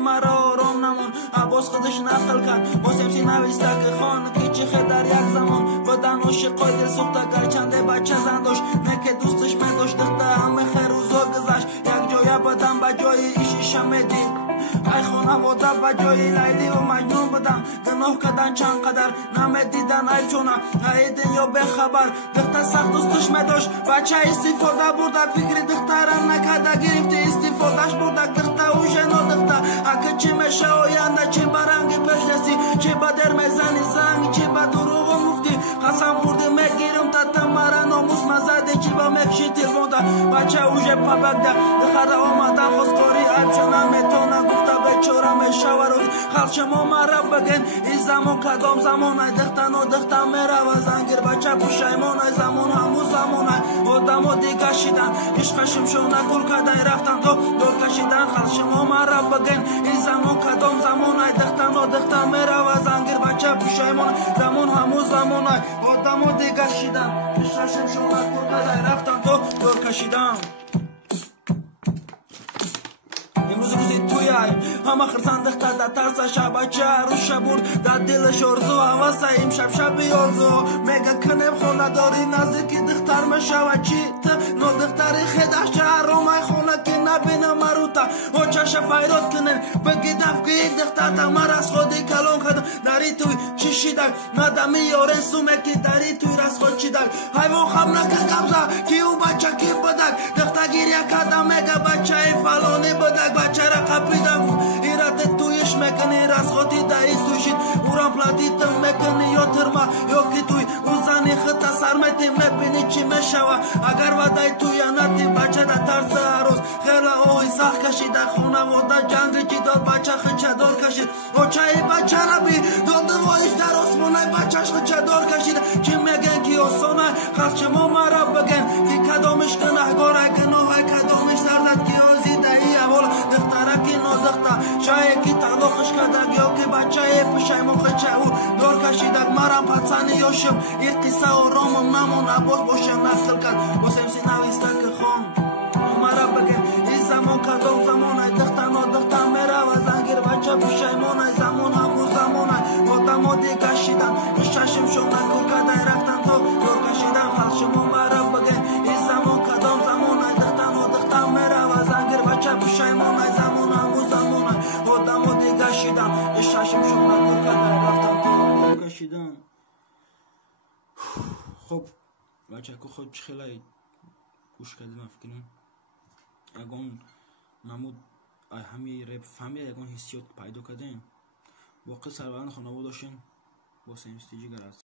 مرا آرام نمون عباس خودش نقل کرد با سمسی نویسته که خان که چیخه در یک زمان بدن عاشقای دل سوخته گرچنده بچه زن داشت نه که دوستش من داشت دخته همه خیر روزا گذشت یک جای بدن به جای ایش شمه دید ای خانواده به جای لیلی و مجنون بدم گناه کردن چند قدر نمه دیدن ای چونه ای دنیا به خبر دخته سخت دوستش می داشت بچه استفاده برده فکر دخته را نکرده گرفته استفادهش برده دخته او جنا دخته اگه چی میشه آینده چی برنگ پیش دستی چی به در میزنی زنگ چی به دروغ مفتی قسم خورده میگیرم تا مرا ناموس مزده چی با مکشی تلفون ده بچه اوژه پبک ده دخره آمده خواستگاری عیب شنه میتونه گفته بیچاره میشوه روز خلق شما مرا بگن این زمان کدام زمان ای دختن و دختن میره و زنگیر بچه پشیمان ای زمان همون زمان ای آدم و دیگه شیدن عشقشم شونه گل کده رفتن تو دور کشیدن خلق شما مرا بگن این زمان کدام زمان ای دختن و دختن میره و زنگیر بچه پشیمان زمان همون زمان ای آدم و دیگه شیدن عشقشم شونه گل کده رفتن تو دور کشیدن امروز روزی توی همه خرسان دخته در ترس بچه روش برد در دلش ارزو حواسه این شب یارزو میگه کنیم خونه داری نزدیکی دختر میشوه چی تا نو دختری خیدش چه رومای خونه که نبینه مروتا و چش فیرات کنن بگی دفگی یک دختر تا مرس خودی کلون کدن داری توی چی شیدک ندمی یارن سومه که داری توی رس خود چیدک حیوان خم نکه قبضه کی او بچه کی بدک دختر گیریه کدم میگه بچه فلانی بدک بچه را قپیدم ایرات تویش میکنی راست خودی دایی تویشید اوران پلاتیتم میکنی یا ترما یا که توی اون زنی خطا سرمتی میبینی چی میشوه اگر ودای توی انتی بچه دا ترس روز خیلی اوی سخت کشید در خونه موده جنگ جی داد بچه خچه دار کشید او چای بچه را بی داد وایش در آسمونه بچهش خچه دار کشید چی میگن که آسانه خرد شما مرا بگن که کدامش گناهگاره گناه کدامش سردد که آزی دایی اول دخترکی نازخته شاید که تعلقش کردگ یا که بچه پشیمون خچه او دور کشیدگ مرم پتسانی یاشم یک قصه و رامم نمون عباس باشه نقل کرد با سمسی نویسته که خان مرا بگن این زمان کدام زمان ای دختن و دختن میره و زنگیر بچه پشیمون ای زمان همون زمان ای آدم و دیگه شیدن چشم شونه کل کده رفتن تو دور کشیدن خلق شما مرا بگن این زمان کدام زمان ای دختن و دختن میره و زنگیر بچه پشیمون ای زمان همون زمان ای آدم و دیگه شیدن چشم شونه کل کده رفتن تو دور کشیدن خب بچه که خود خیلی گوش کردیم افکنم اگون نمود همه رپ فهمید اگون حسیات پیدا کردیم واقع سروران خانواده داشتن با سنستیجی گرد